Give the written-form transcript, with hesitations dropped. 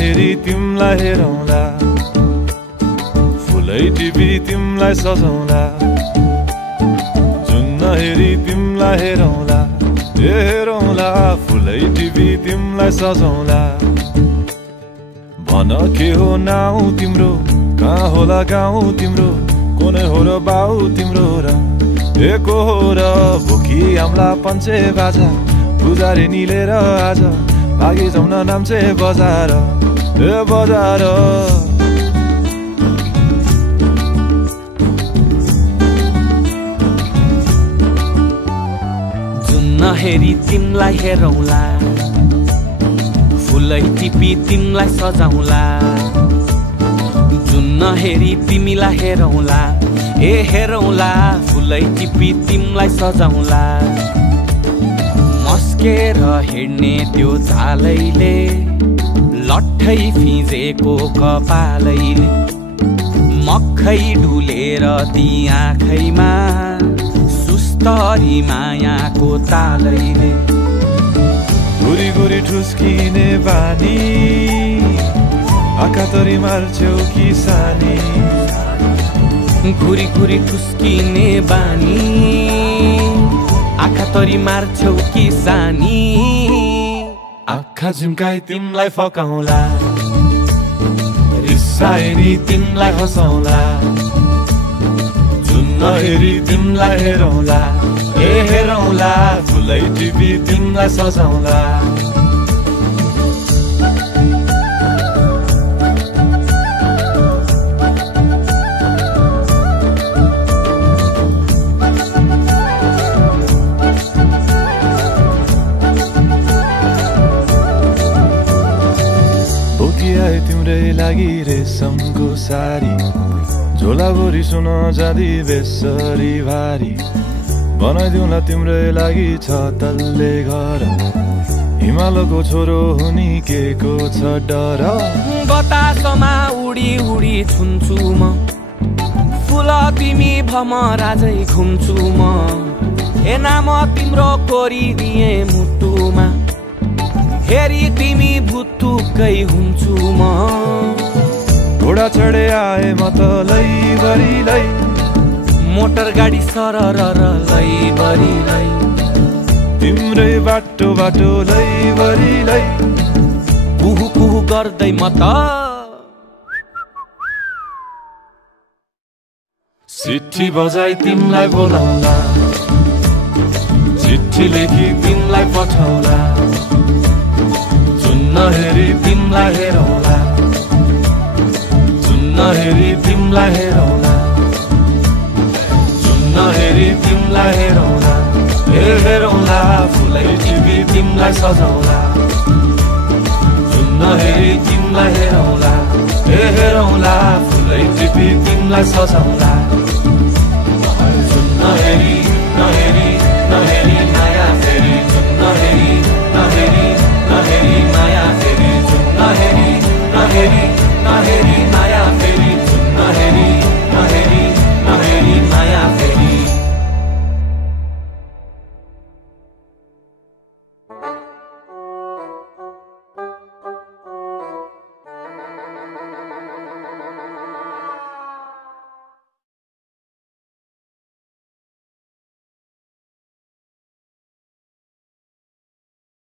हेरी तिमलाई हेरौँला फुलै टिपी तिमलाई सजाउँला जुन हेरी तिमलाई हेरौँला हेरौँला फुलै टिपी तिमलाई सजाउँला भन के हो नाउ तिम्रो कहाँ होला गाउँ तिम्रो कुनै हो र बाउ तिम्रो र को हो र भोकी आम्ला पञ्चे बाजा पुजारी निलेर आज भागी जाउँ न नाम्चे बजार बजार जुन हेरी तिमलाई हेरौँला फुलै टिपी तिमलाई सजाउँला जुन हेरी तिमीलाई हेरौँला हेरौँला फुलै टिपी तिमलाई सजाउँला मस्केर हिँड्ने त्यो झालैले लट्ठै फिजेको कपालैले मक्खै डुलेर ती आँखैमा सुस्तरी मायाको तालैले गुरी गुरी ठुस्किने बानी आँखातरी मार्छौ कि सानी घुरी घुरी ठुस्किने बानी आँखातरी मार्छौ कि सानी आँखा झुम्काई तिमलाई फकाउँला रिसाएरी तिमलाई हँसाउँला जुन हेरी तिमलाई हेरौँला हेरौँला फुलै टिपी तिमलाई सजाउँला तिम्रै लागि रेशमको सारी झोलाभरि सुन जाँदी बेसरी भारी बनाइदिउँला तिम्रै लागि छ तल्ले घर हिमालको छोरो हुनी के को छ डर बतासमा उडी उडी छुन्छु म फुल तिमी भमराजै घुम्छु म नाम तिम्रो कोरिदिए मुटुमा हेरी तिमी भुत्तुकै हुन्छु म घोडा चढे आए म त लैभरि लै मोटर गाडी सरर लैभरि लै तिम्रै बाटो बाटो लैभरि लै कुहु कुहु गर्दै म त चिट्ठी बजाई तिमलाई बोलाउँला चिट्ठी लेखी तिमलाई पठाउँला जुन हेरी तिमलाई हेरौँला जुन हेरी तिमलाई हेरौँला जुन हेरी तिमलाई हेरौँला हेरौँला फुलै टिपी तिमलाई सजाउँला जुन हेरी तिमलाई हेरौँला हेरौँला फुलै टिपी तिमलाई सजाउँला जुन हेरी